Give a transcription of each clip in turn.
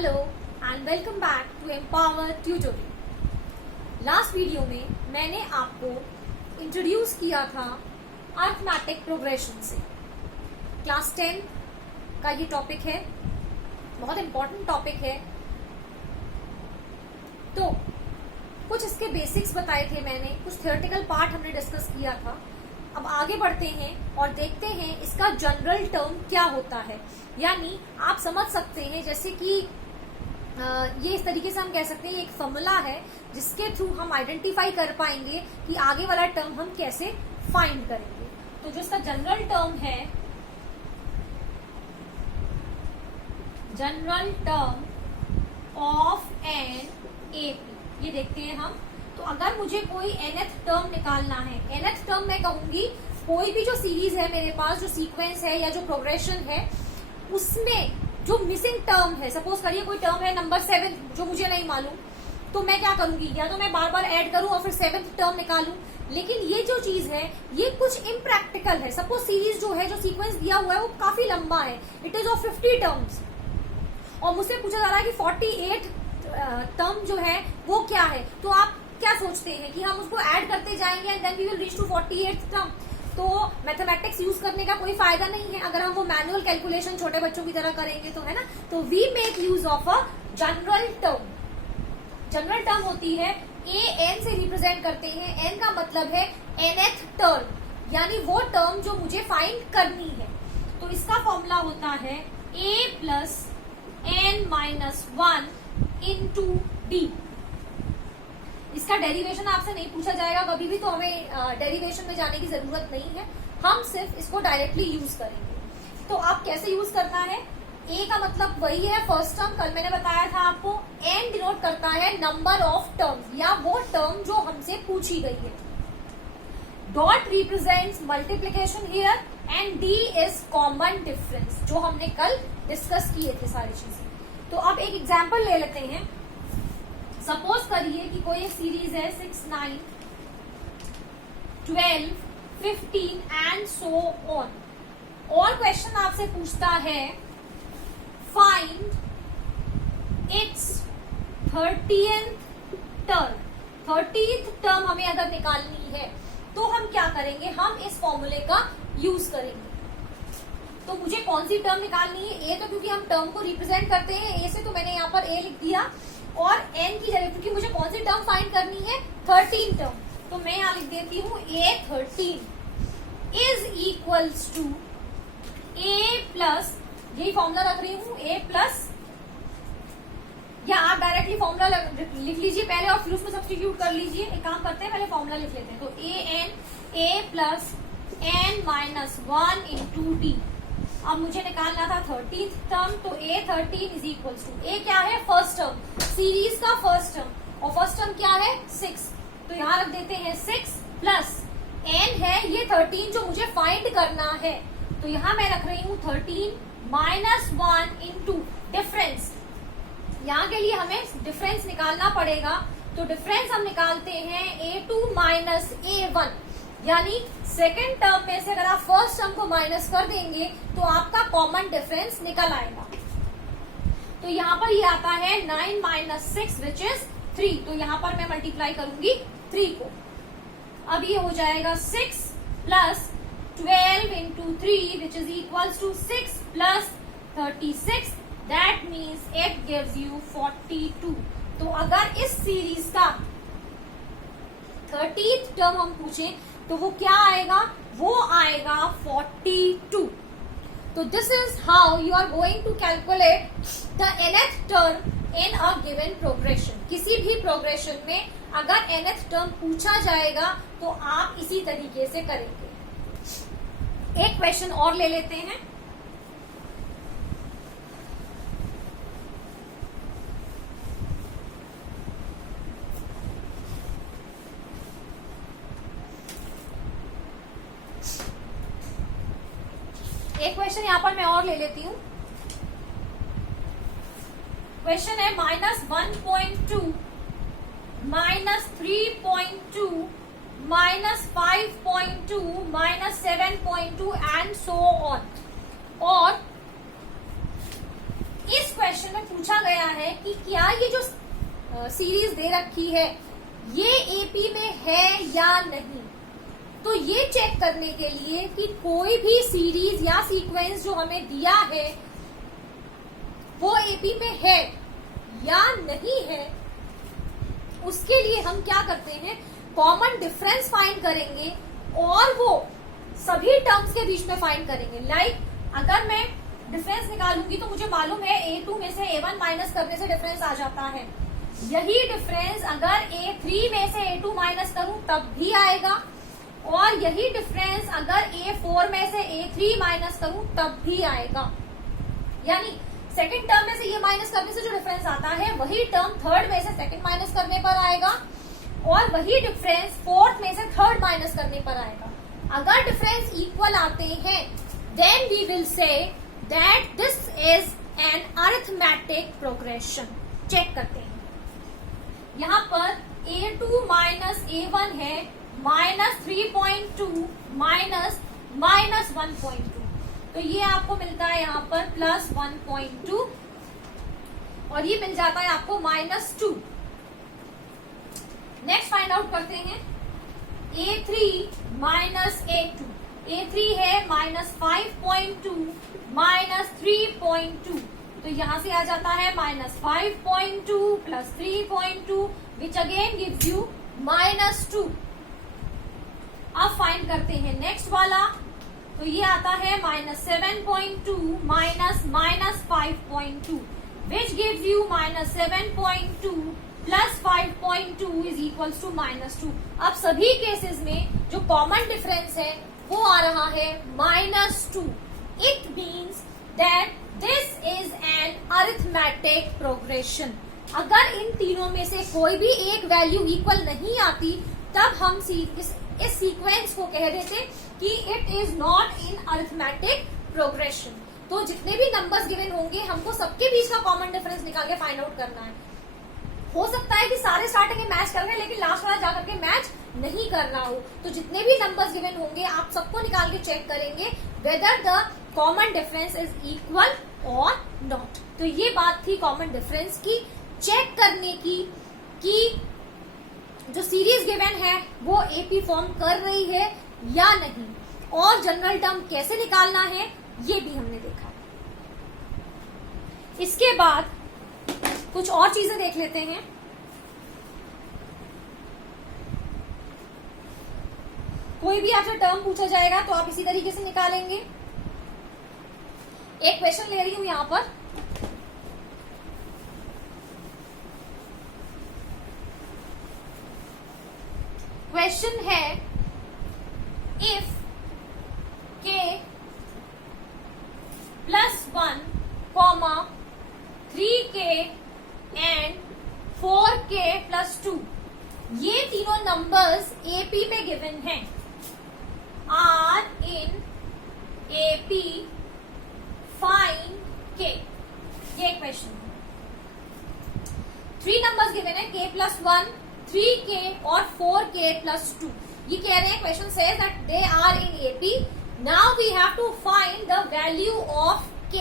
Hello and welcome back to Empower tutorial. Last video में मैंने आपको इंट्रोड्यूस किया था अर्थमेटिक प्रोग्रेशन से। क्लास 10 का ये टॉपिक है, बहुत इंपॉर्टेंट टॉपिक है। तो कुछ इसके बेसिक्स बताए थे मैंने, कुछ थियोरेटिकल पार्ट हमने डिस्कस किया था। अब आगे बढ़ते हैं और देखते हैं इसका जनरल टर्म क्या होता है। यानी आप समझ सकते हैं जैसे कि ये इस तरीके से हम कह सकते हैं एक फॉर्मूला है जिसके थ्रू हम आइडेंटिफाई कर पाएंगे कि आगे वाला टर्म हम कैसे फाइंड करेंगे। तो जो इसका जनरल टर्म है, general term of an AP, ये देखते हैं हम। तो अगर मुझे कोई nth टर्म निकालना है, nth टर्म मैं कहूंगी कोई भी जो सीरीज है मेरे पास, जो सीक्वेंस है या जो प्रोग्रेशन है, उसमें जो मिसिंग टर्म है, सपोज करिए कोई टर्म है नंबर 7 जो मुझे नहीं मालूम, तो मैं क्या करूंगी, या तो मैं बार बार ऐड करूं और फिर 7th टर्म निकालूं। लेकिन ये जो चीज है ये कुछ इम्प्रैक्टिकल है। सपोज सीरीज जो है, जो सीक्वेंस दिया हुआ है वो काफी लंबा है, इट इज ऑफ 50 टर्म्स, और मुझसे पूछा जा रहा है कि 48 टर्म जो है वो क्या है। तो आप क्या सोचते हैं कि हम उसको ऐड करते जाएंगे and then we will reach to 48th term. तो मैथमेटिक्स यूज करने का कोई फायदा नहीं है अगर हम वो मैनुअल कैलकुलेशन छोटे बच्चों की तरह करेंगे, तो है ना। तो we make use of a general term. General term होती है ए एन से रिप्रेजेंट करते हैं। एन का मतलब है nth टर्म, यानी वो टर्म जो मुझे फाइंड करनी है। तो इसका फॉर्मूला होता है a plus n minus 1 into d. इसका डेरिवेशन आपसे नहीं पूछा जाएगा कभी भी, तो हमें डेरिवेशन में जाने की जरूरत नहीं है, हम सिर्फ इसको डायरेक्टली यूज करेंगे। तो आप कैसे यूज करना है, ए का मतलब वही है फर्स्ट टर्म, कल मैंने बताया था आपको। एन डिनोट करता है नंबर ऑफ टर्म्स, या वो टर्म जो हमसे पूछी गई है। Dot represents multiplication here and D is common difference, जो हमने कल डिस्कस किए थे सारी चीजें। तो अब एक एग्जाम्पल ले लेते हैं। सपोज करिए कि कोई एक सीरीज है 6, 9, 12, 15 एंड सो ऑन। और क्वेश्चन आपसे पूछता है find its 30th term. 30th term हमें अगर निकालनी है तो हम क्या करेंगे, हम इस फॉर्मूले का यूज करेंगे। तो मुझे कौन सी टर्म निकालनी है, ए, तो क्योंकि हम टर्म को रिप्रेजेंट करते हैं ए से, तो मैंने यहाँ पर ए लिख दिया। और एन की जगह क्योंकि मुझे कौन सी टर्म फाइंड करनी है, 13 टर्म, तो मैं यहाँ लिख देती हूँ A13 is equals to a plus, यही फॉर्मूला रख रही हूँ, ए प्लस, या आप डायरेक्टली फॉर्मूला लिख लीजिए पहले और फिर उसमें सब्स्टिट्यूट कर लीजिए। एक काम करते हैं, पहले फॉर्मूला लिख लेते हैं। तो a plus n minus 1 into d. अब मुझे निकालना था 13th टर्म, तो A13 इज इक्वल्स टू, ए क्या है, फर्स्ट टर्म, सीरीज का फर्स्ट टर्म, और फर्स्ट टर्म क्या है 6, तो यहाँ रख देते हैं 6 प्लस एन है ये 13 जो मुझे फाइंड करना है, तो यहाँ मैं रख रही हूँ 13 माइनस 1 इंटू डिफरेंस। यहाँ के लिए हमें डिफरेंस निकालना पड़ेगा, तो डिफरेंस हम निकालते हैं A2 माइनस A1, यानी सेकेंड टर्म में से अगर आप फर्स्ट टर्म को माइनस कर देंगे तो आपका कॉमन डिफरेंस निकल आएगा। तो यहाँ पर ये आता है 9 माइनस 6 विच इज 3, तो यहाँ पर मैं मल्टीप्लाई करूंगी 3 को। अब ये हो जाएगा 6 plus 12 into 3 which is equals to 6 plus 36, that means it gives you 42। तो अगर इस सीरीज का 30th टर्म हम पूछें तो वो क्या आएगा, वो आएगा 42। तो this is how you are going to calculate the nth term in a given progression. किसी भी प्रोग्रेशन में अगर nth टर्म पूछा जाएगा तो आप इसी तरीके से करेंगे। एक क्वेश्चन और ले लेते हैं। एक क्वेश्चन यहाँ पर मैं और ले लेती हूँ। क्वेश्चन है -1.2, -3.2, -5.2, -7.2 एंड सो ऑन। और इस क्वेश्चन में पूछा गया है कि क्या ये जो सीरीज दे रखी है ये एपी में है या नहीं। तो ये चेक करने के लिए कि कोई भी सीरीज या सीक्वेंस जो हमें दिया है वो एपी में है या नहीं है, उसके लिए हम क्या करते हैं, कॉमन डिफरेंस फाइंड करेंगे और वो सभी टर्म्स के बीच में फाइंड करेंगे। लाइक अगर मैं डिफरेंस निकालूंगी तो मुझे मालूम है A2 में से A1 माइनस करने से डिफरेंस आ जाता है। यही डिफरेंस अगर A3 में से A2 माइनस करूं तब भी आएगा, और यही डिफरेंस अगर A4 में से A3 माइनस करूं तब भी आएगा। यानी सेकंड टर्म में से ये माइनस करने से जो डिफरेंस आता है वही टर्म थर्ड में से सेकंड माइनस करने पर आएगा, और वही डिफरेंस फोर्थ में से थर्ड माइनस करने पर आएगा। अगर डिफरेंस इक्वल आते हैं then we will say that this is an arithmetic progression. Check करते हैं, यहाँ पर A2 माइनस A1 है -3.2 माइनस -1.2, तो ये आपको मिलता है यहाँ पर +1.2 और ये मिल जाता है आपको -2। नेक्स्ट फाइंड आउट करते हैं A3 माइनस A2। A3 है -5.2 -3.2, तो यहां से आ जाता है -5.2 + 3.2 विच अगेन गिव्स यू -2। अब फाइंड करते हैं नेक्स्ट वाला, तो ये आता है -7.2 -5.2 which gives you -7.2 + 5.2 is equals to -2। अब सभी केसेस में जो कॉमन डिफरेंस है वो आ रहा है -2। It means that this is an arithmetic progression. अगर इन तीनों में से कोई भी एक वैल्यू इक्वल नहीं आती तब हम इस सीक्वेंस को कह देते कि it is not in arithmetic progression. तो जितने भी नंबर्स गिवन होंगे हमको सबके बीच का कॉमन डिफरेंस निकाल के फाइंड आउट करना है। हो सकता है कि सारे स्टार्टिंग में मैच कर रहे हैं लेकिन लास्ट वाला जाकर के मैच नहीं कर रहा हो, तो जितने भी नंबर्स गिवन होंगे आप सबको निकाल के चेक करेंगे whether the common difference is equal और नॉट। तो ये बात थी कॉमन डिफरेंस की, चेक करने की कि जो सीरीज गिवन है वो एपी फॉर्म कर रही है या नहीं, और जनरल टर्म कैसे निकालना है ये भी हमने देखा। इसके बाद कुछ और चीजें देख लेते हैं। कोई भी आपसे टर्म पूछा जाएगा तो आप इसी तरीके से निकालेंगे। एक क्वेश्चन ले रही हूं यहां पर, क्वेश्चन है if k +1, 3k and 4k + 2 ये तीनों नंबर्स एपी में गिवन हैं, are in AP find k। ये क्वेश्चन है। 3 नंबर्स गिवन है k +1, 3k और 4k + 2। ये कह रहे हैं question says that they are in AP, now we have to find the value of k।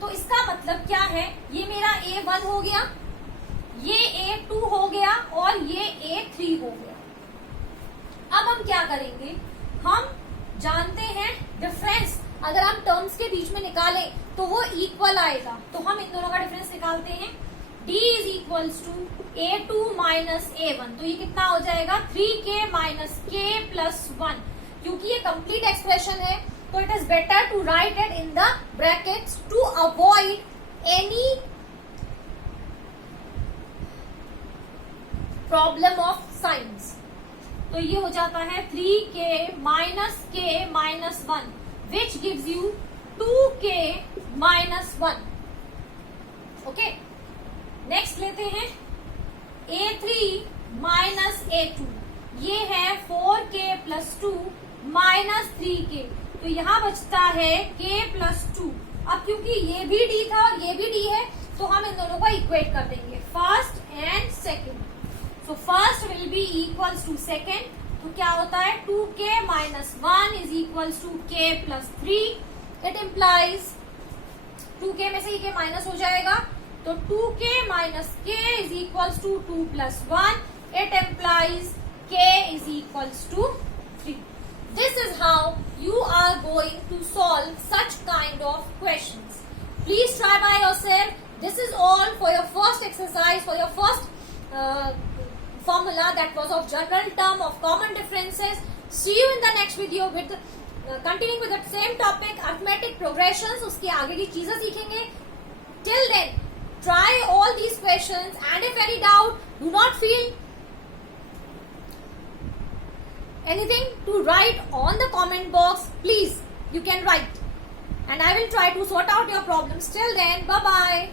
तो इसका मतलब क्या है, ये मेरा A1 हो गया, ये A2 हो गया और ये A3 हो गया। अब हम क्या करेंगे, हम जानते हैं डिफरेंस अगर हम टर्म्स के बीच में निकालें तो वो इक्वल आएगा, तो हम इन दोनों का डिफरेंस निकालते हैं। D is equals to A2 minus A1, तो ये कितना हो जाएगा 3k माइनस k + 1। क्योंकि ये कंप्लीट एक्सप्रेशन है तो it is better to write it in the brackets to avoid any problem of signs. तो ये हो जाता है 3k minus k minus 1 which gives you 2k minus 1। Okay, next लेते हैं A3 माइनस A2, ये है 4k + 2 माइनस 3k, तो यहां बचता है k + 2। अब क्योंकि ये भी d था और ये भी d है तो हम इन दोनों को इक्वेट कर देंगे, first and second. So first will be equals to second, तो क्या होता है 2k minus 1 is equals to k + 3। It implies 2k में से ये k माइनस हो जाएगा, तो 2k minus k is equals to 2 plus 1. It implies k is equals to 3. This is how you are going to solve such kind of questions. Please try by yourself. This is all for your first exercise, for your first formula that was of general term of common differences. See you in the next video with continuing with the same topic, arithmetic progressions. उसकी आगे की चीजें सीखेंगे. Till then, try all these questions, and if any doubt, do not feel anything to write on the comment box. Please, you can write, and I will try to sort out your problems. Till then, bye bye.